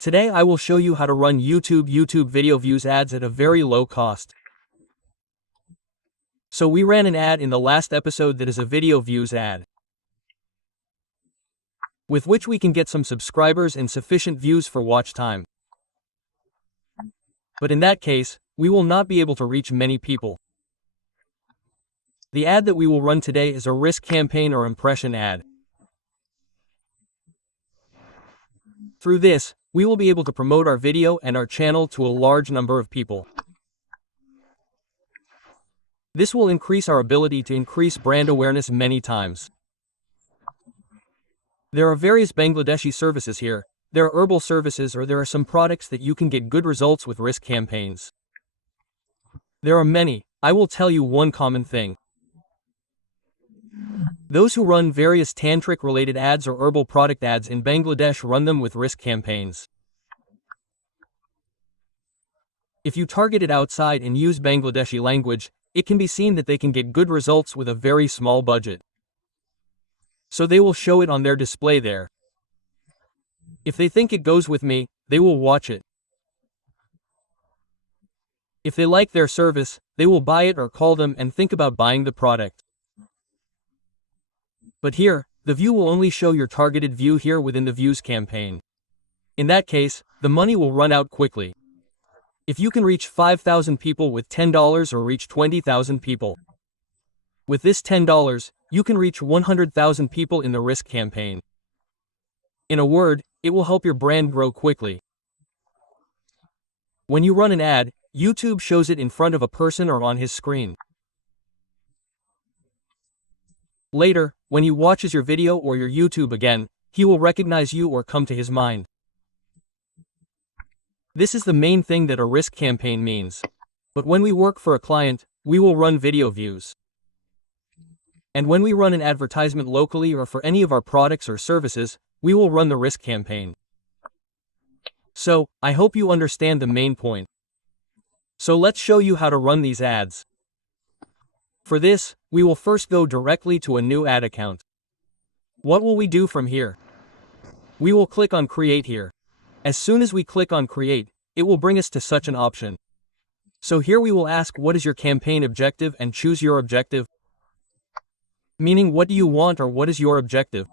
Today I will show you how to run YouTube video views ads at a very low cost. So we ran an ad in the last episode that is a video views ad, with which we can get some subscribers and sufficient views for watch time. But in that case, we will not be able to reach many people. The ad that we will run today is a risk campaign or impression ad. Through this, we will be able to promote our video and our channel to a large number of people. This will increase our ability to increase brand awareness many times. There are various Bangladeshi services here. There are herbal services, or there are some products that you can get good results with risk campaigns. There are many. I will tell you one common thing. Those who run various tantric-related ads or herbal product ads in Bangladesh run them with risk campaigns. If you target it outside and use Bangladeshi language, it can be seen that they can get good results with a very small budget. So they will show it on their display there. If they think it goes with me, they will watch it. If they like their service, they will buy it or call them and think about buying the product. But here, the view will only show your targeted view here within the views campaign. In that case, the money will run out quickly. If you can reach 5,000 people with $10 or reach 20,000 people. With this $10, you can reach 100,000 people in the risk campaign. In a word, it will help your brand grow quickly. When you run an ad, YouTube shows it in front of a person or on his screen. Later, when he watches your video or your YouTube again, he will recognize you or come to his mind. This is the main thing that a risk campaign means. But when we work for a client, we will run video views. And when we run an advertisement locally or for any of our products or services, we will run the risk campaign. So, I hope you understand the main point. So let's show you how to run these ads. For this, we will first go directly to a new ad account. What will we do from here? We will click on Create here. As soon as we click on Create, it will bring us to such an option. So here we will ask what is your campaign objective and choose your objective. Meaning what do you want or what is your objective.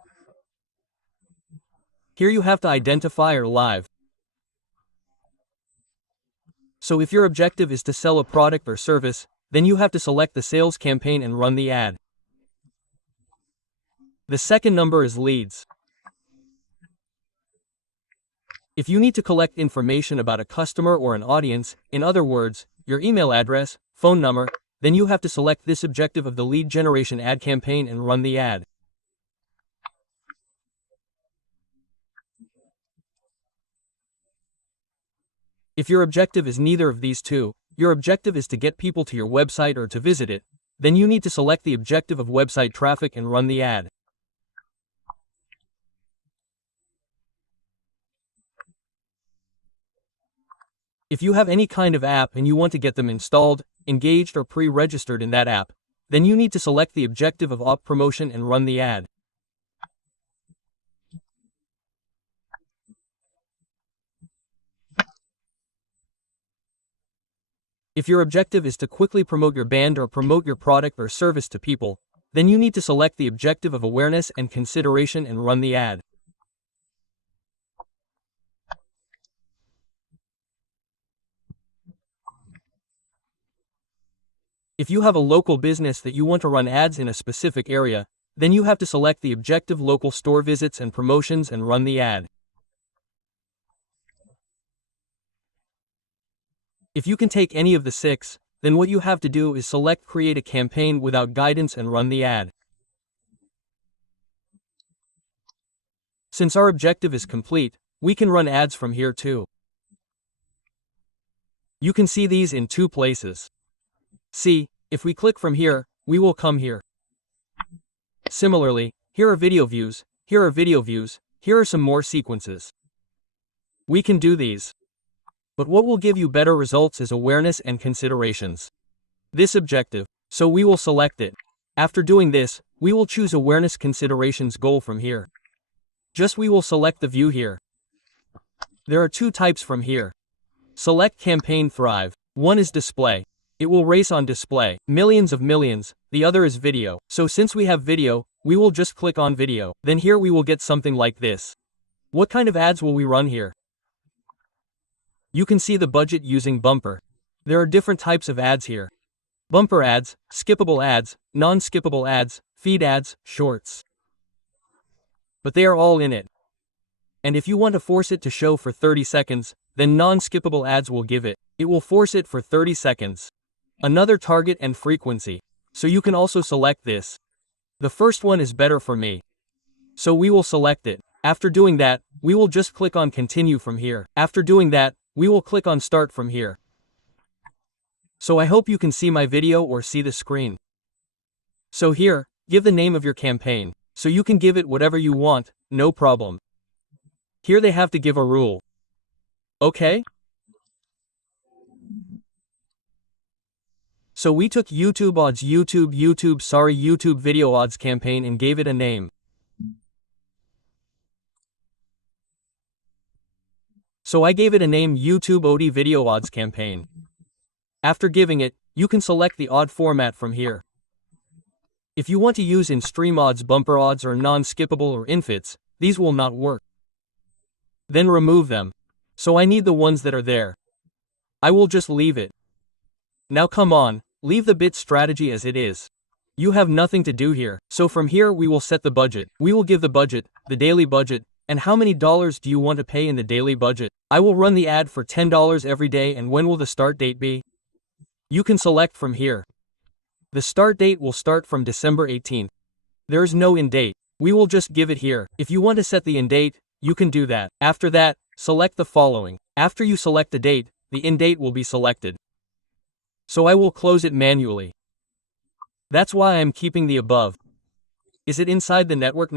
Here you have to identify or live. So if your objective is to sell a product or service, then you have to select the sales campaign and run the ad. The second number is leads. If you need to collect information about a customer or an audience, in other words, your email address, phone number, then you have to select this objective of the lead generation ad campaign and run the ad. If your objective is neither of these two, your objective is to get people to your website or to visit it, then you need to select the objective of website traffic and run the ad. If you have any kind of app and you want to get them installed, engaged or pre-registered in that app, then you need to select the objective of app promotion and run the ad. If your objective is to quickly promote your band or promote your product or service to people, then you need to select the objective of awareness and consideration and run the ad. If you have a local business that you want to run ads in a specific area, then you have to select the objective local store visits and promotions and run the ad. If you can take any of the six, then what you have to do is select Create a campaign without guidance and run the ad. Since our objective is complete, we can run ads from here too. You can see these in two places. See, if we click from here, we will come here. Similarly, here are video views, here are video views, here are some more sequences. We can do these. But what will give you better results is awareness and considerations. This objective, so we will select it. After doing this, we will choose awareness considerations goal from here. We will select the view here. There are two types from here. Select Campaign Thrive. One is display. It will race on display, millions of millions. The other is video. So since we have video, we will just click on video. Then here we will get something like this. What kind of ads will we run here? You can see the budget using bumper. There are different types of ads here. Bumper ads, skippable ads, non-skippable ads, feed ads, shorts. But they are all in it. And if you want to force it to show for 30 seconds, then non-skippable ads will give it. It will force it for 30 seconds. Another target and frequency. So you can also select this. The first one is better for me. So we will select it. After doing that, we will just click on continue from here. After doing that, we will click on start from here. So I hope you can see my video or see the screen. So here, give the name of your campaign. So you can give it whatever you want, no problem. Here they have to give a rule. Okay? So we took YouTube video odds campaign and gave it a name. So I gave it a name YouTube OD video odds campaign. After giving it, you can select the odd format from here. If you want to use in stream odds, bumper odds or non-skippable or infits, these will not work. Then remove them. So I need the ones that are there. I will just leave it. Now come on, leave the bit strategy as it is. You have nothing to do here. So from here we will set the budget. We will give the budget, the daily budget, and how many dollars do you want to pay in the daily budget? I will run the ad for $10 every day, and when will the start date be? You can select from here. The start date will start from December 18th. There is no end date. We will just give it here. If you want to set the end date, you can do that. After that, select the following. After you select the date, the end date will be selected. So I will close it manually. That's why I am keeping the above. Is it inside the network?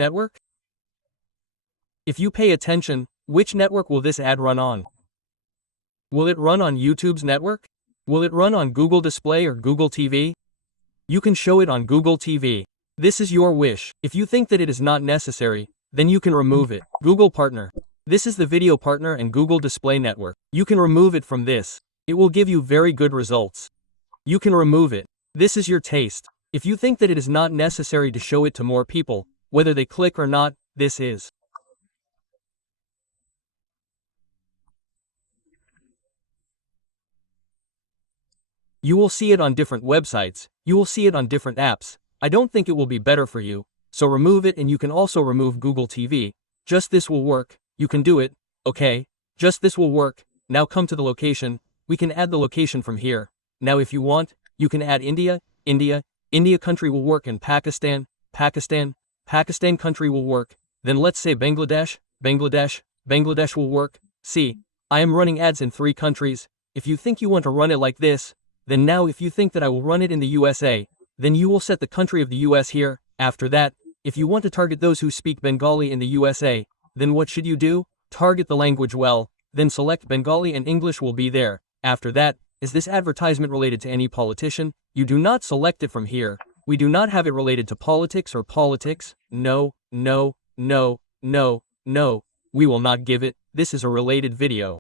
If you pay attention, which network will this ad run on? Will it run on YouTube's network? Will it run on Google Display or Google TV? You can show it on Google TV. This is your wish. If you think that it is not necessary, then you can remove it. Google Partner. This is the video partner and Google Display Network. You can remove it from this. It will give you very good results. You can remove it. This is your taste. If you think that it is not necessary to show it to more people, whether they click or not, this is. You will see it on different websites, you will see it on different apps. I don't think it will be better for you, so remove it, and you can also remove Google TV. Just this will work, you can do it, okay? Just this will work. Now come to the location, we can add the location from here. Now if you want, you can add India country will work, and Pakistan country will work. Then let's say Bangladesh will work. See, I am running ads in 3 countries. If you think you want to run it like this, then now if you think that I will run it in the USA, then you will set the country of the US here. After that, if you want to target those who speak Bengali in the USA, then what should you do? Target the language well, then select Bengali and English will be there. After that, is this advertisement related to any politician? You do not select it from here. We do not have it related to politics or politics. No. We will not give it. This is a related video.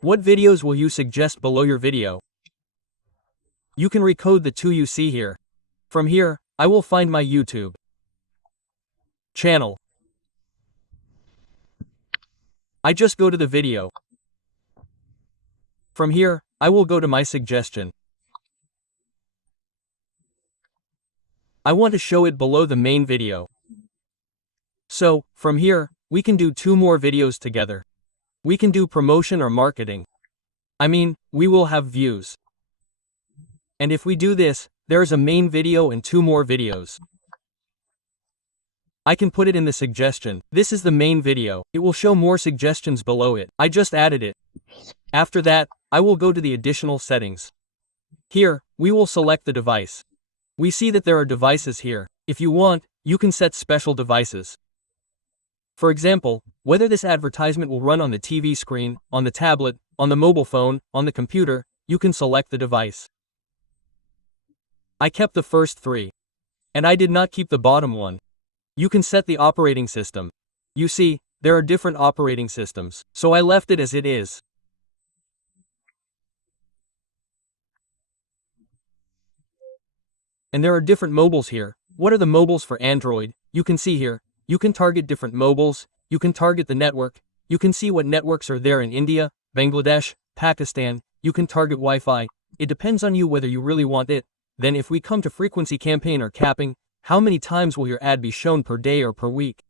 What videos will you suggest below your video? You can recode the 2 you see here. From here, I will find my YouTube channel. I just go to the video. From here, I will go to my suggestion. I want to show it below the main video. So, from here, we can do 2 more videos together. We can do promotion or marketing. I mean, we will have views. And if we do this, there is a main video and 2 more videos. I can put it in the suggestion. This is the main video. It will show more suggestions below it. I just added it. After that, I will go to the additional settings. Here, we will select the device. We see that there are devices here. If you want, you can set special devices. For example, whether this advertisement will run on the TV screen, on the tablet, on the mobile phone, on the computer, you can select the device. I kept the first 3. And I did not keep the bottom one. You can set the operating system. You see, there are different operating systems, so I left it as it is. And there are different mobiles here. What are the mobiles for Android? You can see here. You can target different mobiles. You can target the network. You can see what networks are there in India, Bangladesh, Pakistan. You can target Wi-Fi. It depends on you whether you really want it. Then if we come to frequency campaign or capping, how many times will your ad be shown per day or per week?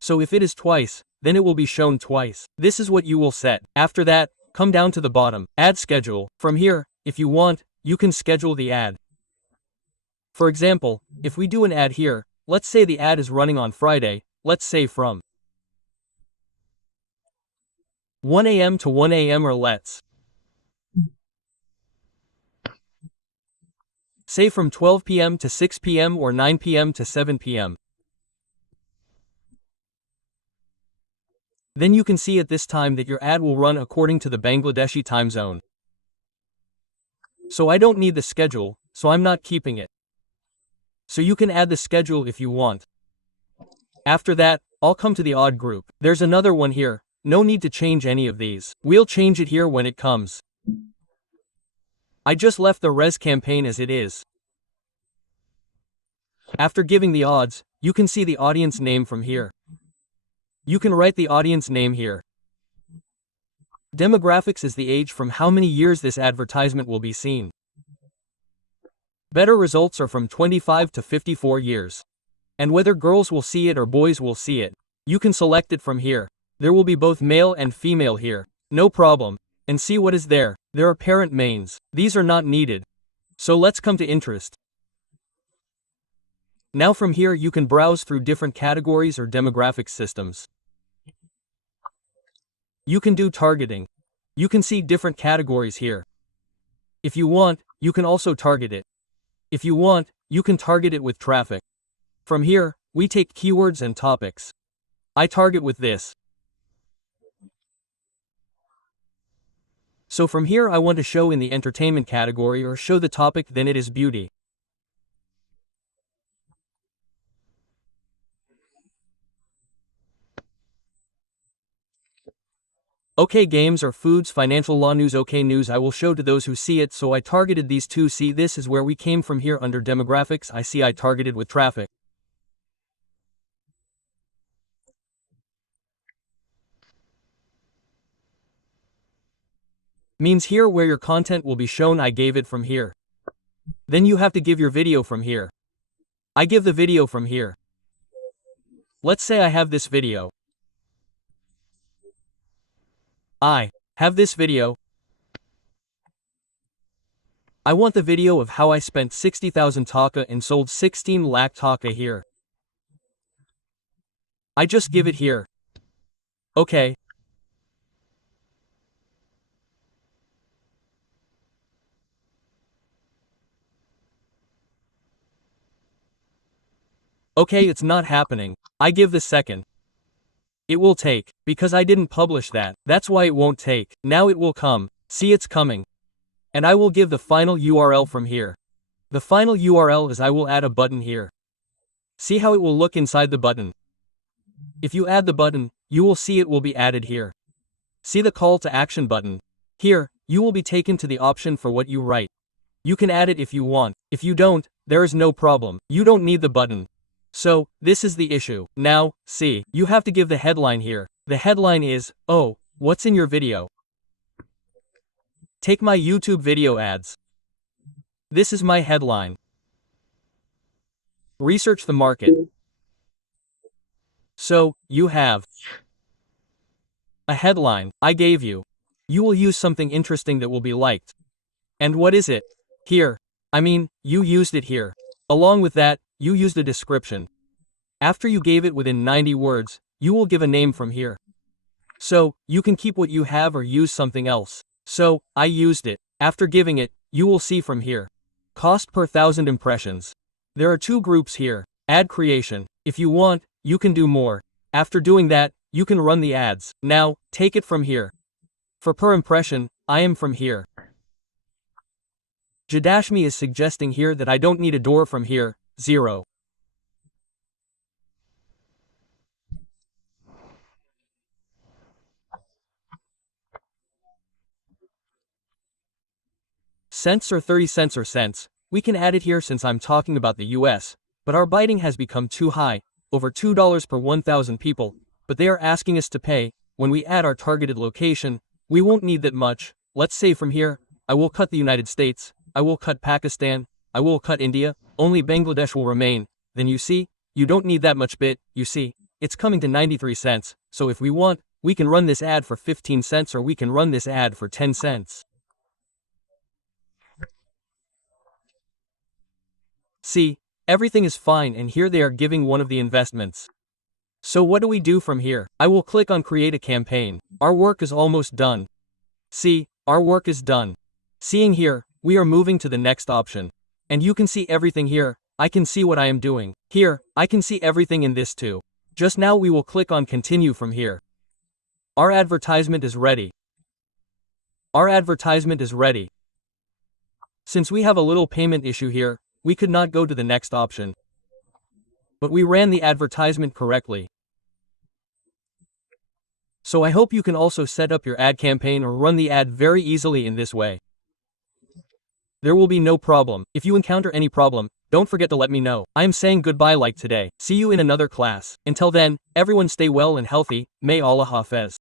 So if it is twice, then it will be shown twice. This is what you will set. After that, come down to the bottom, ad schedule. From here, if you want, you can schedule the ad. For example, if we do an ad here, let's say the ad is running on Friday, let's say from 1 a.m. to 1 a.m. or let's say from 12 p.m. to 6 p.m. or 9 p.m. to 7 p.m. Then you can see at this time that your ad will run according to the Bangladeshi time zone. So I don't need the schedule, so I'm not keeping it. So you can add the schedule if you want. After that, I'll come to the odd group. There's another one here. No need to change any of these. We'll change it here when it comes. I just left the res campaign as it is. After giving the odds, you can see the audience name from here. You can write the audience name here. Demographics is the age from how many years this advertisement will be seen. Better results are from 25 to 54 years. And whether girls will see it or boys will see it, you can select it from here. There will be both male and female here. No problem. And see what is there. There are parent mains. These are not needed. So let's come to interest. Now from here you can browse through different categories or demographic systems. You can do targeting. You can see different categories here. If you want, you can also target it. If you want, you can target it with traffic. From here, we take keywords and topics. I target with this. So from here I want to show in the entertainment category or show the topic, then it is beauty. Okay, games or foods, financial law, news. Okay, news I will show to those who see it, so I targeted these two. See, this is where we came from here under demographics. I see I targeted with traffic. Means here where your content will be shown, I gave it from here. Then you have to give your video from here. I give the video from here. Let's say I have this video. I have this video. I want the video of how I spent 60,000 taka and sold 16 lakh taka here. I just give it here. Okay. Okay, it's not happening. I give the second. It will take, because I didn't publish that. That's why it won't take. Now it will come. See, it's coming. And I will give the final URL from here. The final URL is I will add a button here. See how it will look inside the button. If you add the button, you will see it will be added here. See the call to action button. Here, you will be taken to the option for what you write. You can add it if you want. If you don't, there is no problem. You don't need the button. So, this is the issue. Now, see, you have to give the headline here. The headline is, oh, what's in your video? Take my YouTube video ads. This is my headline. Research the market. So, you have a headline I gave you. You will use something interesting that will be liked. And what is it? Here. I mean, you used it here. Along with that, you used a description. After you gave it within 90 words, you will give a name from here. So, you can keep what you have or use something else. So, I used it. After giving it, you will see from here. Cost per 1,000 impressions. There are two groups here. Ad creation. If you want, you can do more. After doing that, you can run the ads. Now, take it from here. For per impression, I am from here. Jadashmi is suggesting here that I don't need a door from here, 0 cents or 30 cents or cents. We can add it here since I'm talking about the US, but our biting has become too high, over $2 per 1,000 people, but they are asking us to pay. When we add our targeted location, we won't need that much. Let's say from here, I will cut the United States, I will cut Pakistan, I will cut India, only Bangladesh will remain. Then you see, you don't need that much bit, you see, it's coming to 93 cents, so if we want, we can run this ad for 15 cents or we can run this ad for 10 cents. See, everything is fine and here they are giving one of the investments. So what do we do from here? I will click on create a campaign. Our work is almost done. See, our work is done. Seeing here, we are moving to the next option. And you can see everything here. I can see what I am doing. Here, I can see everything in this too. Just now we will click on continue from here. Our advertisement is ready. Our advertisement is ready. Since we have a little payment issue here, we could not go to the next option. But we ran the advertisement correctly. So I hope you can also set up your ad campaign or run the ad very easily in this way. There will be no problem. If you encounter any problem, don't forget to let me know. I am saying goodbye like today. See you in another class. Until then, everyone stay well and healthy. May Allah Hafez.